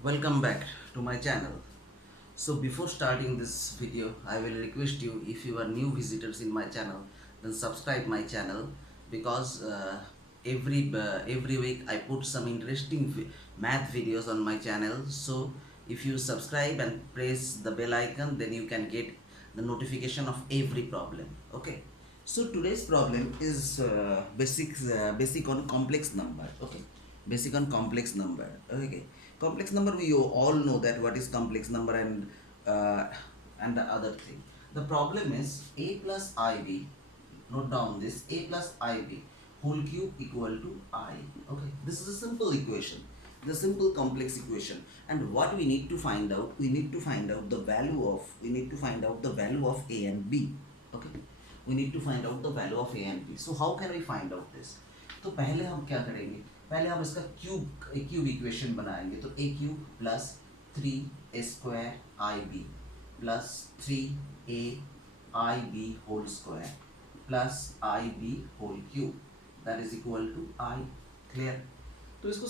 Welcome back to my channel. So before starting this video, I will request you, if you are new visitors in my channel, then subscribe my channel because every week I put some interesting math videos on my channel. So if you subscribe and press the bell icon, then you can get the notification of every problem. Okay. So today's problem is basic on complex number. Okay, basic on complex number. Okay, complex number, we all know that what is complex number, uh, and the other thing. The problem is a plus ib. Note down this: a plus ib whole cube equal to I. Okay, this is a simple equation, the simple complex equation. And what we need to find out, we need to find out the value of, a and b. Okay, we need to find out the value of a and b. So how can we find out this? तो पहले हम क्या करेंगे, पहले हम इसका cube equation बनाएंगे. तो a cube plus 3 a² ib plus 3 a ib whole square plus ib whole cube that is equal to i. Clear? तो इसको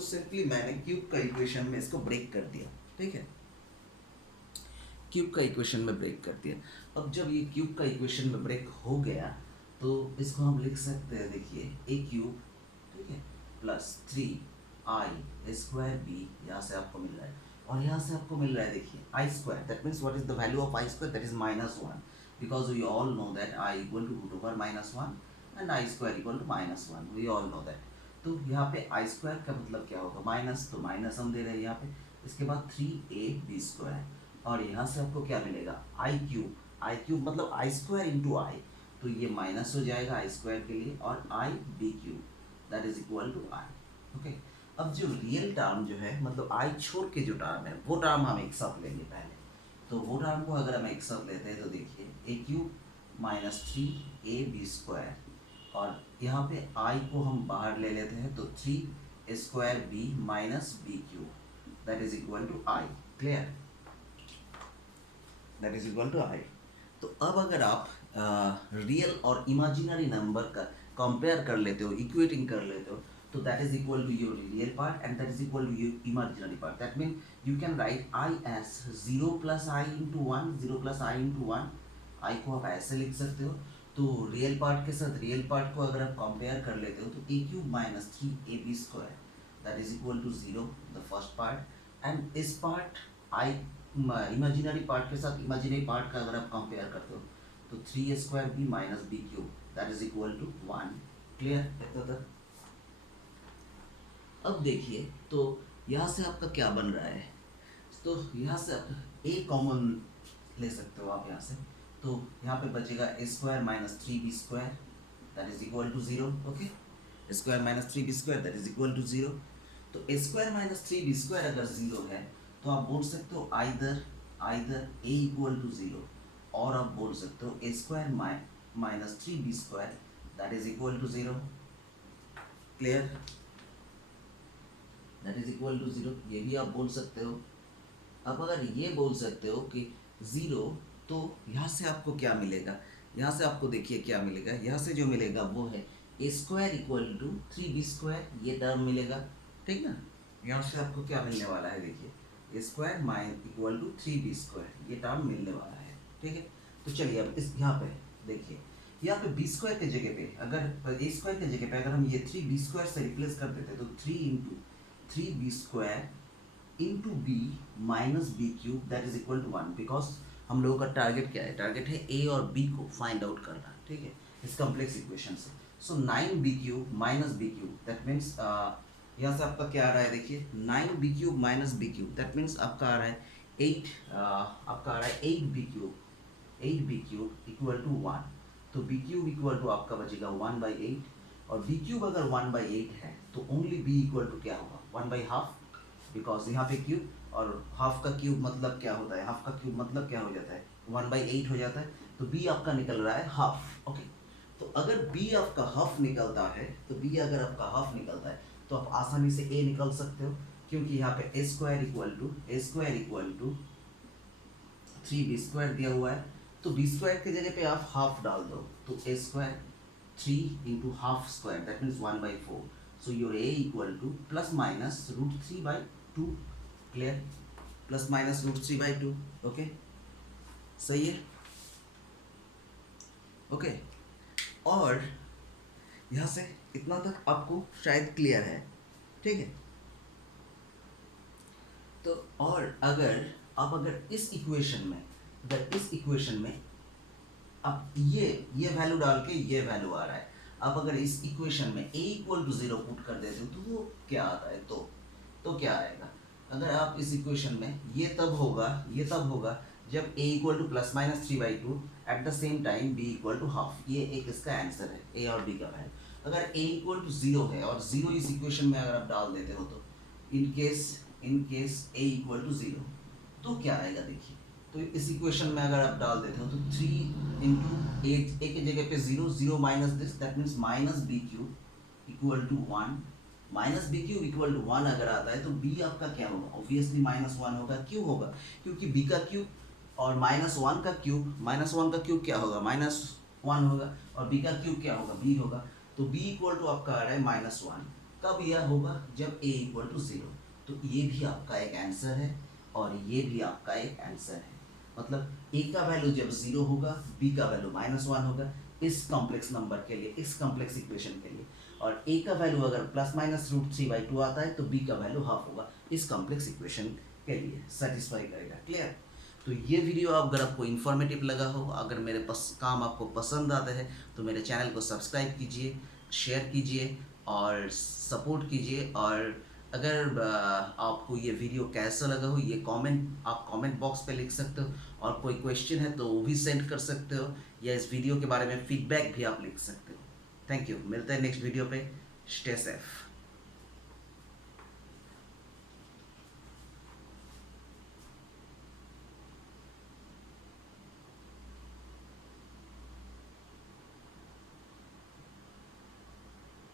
सिंपली मैंने क्यूब का इक्वेशन में इसको ब्रेक कर दिया. ठीक है, क्यूब का इक्वेशन में ब्रेक कर दिया. अब जब ये क्यूब का इक्वेशन में ब्रेक हो गया तो इसको हम लिख सकते हैं. देखिए ए क्यूब, ठीक है, प्लस 3 i² b, यहाँ से आपको मिल रहा है और यहाँ से आपको मिल रहा है. देखिए i square, that means what is the value of i square? That is -1, because we all know that i equal to √1 and i square equal to -1. We all know that. तो यहाँ पे आई स्क्वायर का मतलब क्या होगा? Minus, तो minus हम दे रहे हैं यहाँ पे. इसके बाद 3ab² और यहाँ से आपको क्या मिलेगा? आई क्यूब मतलब आई स्क्वायर इंटू आई, तो ये माइनस हो जाएगा आई स्क्वायर के लिए, और i b cube that is equal to i. Okay, अब जो रियल टर्म जो है, मतलब आई छोड़ के जो टर्म है, वो टर्म हम एक साथ लेंगे पहले. तो वो टर्म को अगर हम एक साथ लेते हैं तो देखिए ए क्यूब माइनस 3ab², और यहाँ पे आई को हम बाहर ले लेते हैं तो 3 a² b minus b cube that is equal to i. Clear? That is equal to i. तो अब अगर आप रियल और इमेजिनरी नंबर का कंपेयर कर लेते हो, इक्वेटिंग कर लेते हो, तो that is equal to your real part and that is equal to your imaginary part. That mean you can write i as 0 plus i into one, 0 plus i into one. I को आप ऐसे लिख सकते हो. तो real part के साथ real part को अगर आप कंपेयर कर लेते हो तो a cube minus 3ab² that is equal to 0, the first part. And इस पार्ट आई इमेजिनरी पार्ट के साथ इमेजिनरी पार्ट का अगर आप कंपेयर करते हो तो 3a² b minus b cube that is equal to 1. Clear? इतना तक. अब देखिए, तो यहाँ से आपका क्या बन रहा है? तो यहाँ से आप a कॉमन ले सकते हो आप यहाँ से. तो यहाँ पे बचेगा a² minus 3b² that is equal to 0. Okay, a² minus 3b² that is equal to 0. तो a² माइनस 3b² अगर 0 है तो आप बोल सकते हो आइदर a इक्वल टू 0, और आप बोल सकते हो a² minus 3b² that is equal to 0. Clear? That is equal to 0, ये भी आप बोल सकते हो. अब अगर ये बोल सकते हो कि 0, तो यहाँ से आपको क्या मिलेगा? यहाँ से आपको देखिए क्या मिलेगा. यहाँ से जो मिलेगा वो है a² इक्वल टू 3b², ये टर्म मिलेगा. ठीक ना? यहाँ से आपको क्या मिलने वाला है? देखिए a² mine equal to 3b², ये टर्म मिलने वाला है. ठीक है, तो चलिए अब इस यहाँ पे देखिए, यहाँ पे b² के जगह पे, अगर a² के जगह पे अगर हम ये 3b² से रिप्लेस कर देते तो 3 into b minus b cube that is equal to 1, because हम लोगों का टारगेट क्या है? टारगेट है ए और बी को फाइंड आउट करना. ठीक है, इस कम्प्लेक्स इक्वेशन से. So 9b³ minus b cube that means यहाँ से आपका क्या आ रहा है? देखिए 9b³ minus b cube that means आपका आ रहा है 8, आपका आ रहा है 8b³ इक्वल टू 1. तो बी क्यूब इक्वल टू आपका बचेगा 1/8, और बी क्यूब अगर 1/8 है तो ओनली बी इक्वल टू क्या होगा? 1/2, बिकॉज यहाँ पे क्यूब और हाफ का क्यूब मतलब क्या होता है? हाफ का क्यूब मतलब क्या हो जाता है? 1/8 हो जाता है. तो बी आपका निकल रहा है हाफ. ओके, तो अगर बी आपका हाफ निकलता है, तो बी अगर आपका हाफ निकलता है तो आप आसानी से ए निकल सकते हो, क्योंकि यहाँ पे a² इक्वल टू 3b² दिया हुआ है. तो b² की जगह पे आप हाफ डाल दो, तो a² 3 into half square that means 1/4. So your a equal to plus minus root 3 by 2. Clear? Plus minus root 3 by 2. Okay, सही है? ओके और यहाँ से इतना तक आपको शायद क्लियर है, ठीक है? तो और अगर इस इक्वेशन में अब ये वैल्यू डाल के ये वैल्यू आ रहा है, अब अगर इस इक्वेशन में a इक्वल टू 0 पुट कर देते हो तो वो क्या आता है? तो क्या आएगा? अगर आप इस इक्वेशन में ये तब होगा जब a equal to plus minus 3/2 at the same time b equal to half. ये एक इसका आंसर है, a और b का वैल्यू। अगर a इक्वल टू 0 है और 0 इस इक्वेशन में अगर आप डाल देते हो तो in case a equal to 0 तो क्या आएगा? देखिए, तो इस इक्वेशन में अगर आप डाल देते हो तो 3 इंटू ए की जगह पे 0 minus this, that means minus b cube equal to 1। Minus b cube equal to 1 अगर आता है तो b आपका क्या होगा? ऑब्वियसली माइनस 1 होगा। क्यों होगा? क्योंकि b का क्यूब और माइनस 1 का क्यूब क्या होगा? माइनस 1 होगा और b का क्यूब क्या होगा? b होगा। तो b इक्वल टू आपका आ रहा है माइनस 1। कब यह होगा? जब a इक्वल टू 0। तो ये भी आपका एक आंसर है और ये भी आपका एक आंसर है। मतलब a का वैल्यू जब 0 होगा, b का वैल्यू माइनस 1 होगा इस कॉम्प्लेक्स नंबर के लिए, इस कॉम्प्लेक्स इक्वेशन के लिए, और a का वैल्यू अगर प्लस माइनस रूट 3/2 आता है तो b का वैल्यू हाफ होगा इस कॉम्प्लेक्स इक्वेशन के लिए, सेटिस्फाई करेगा। क्लियर? तो ये वीडियो अगर आपको इन्फॉर्मेटिव लगा हो, अगर मेरे काम आपको पसंद आते हैं तो मेरे चैनल को सब्सक्राइब कीजिए, शेयर कीजिए और सपोर्ट कीजिए। और अगर आपको ये वीडियो कैसा लगा हो ये आप कमेंट बॉक्स पे लिख सकते हो, और कोई क्वेश्चन है तो वो भी सेंड कर सकते हो, या इस वीडियो के बारे में फीडबैक भी आप लिख सकते हो। थैंक यू, मिलते हैं नेक्स्ट वीडियो पे। Stay safe.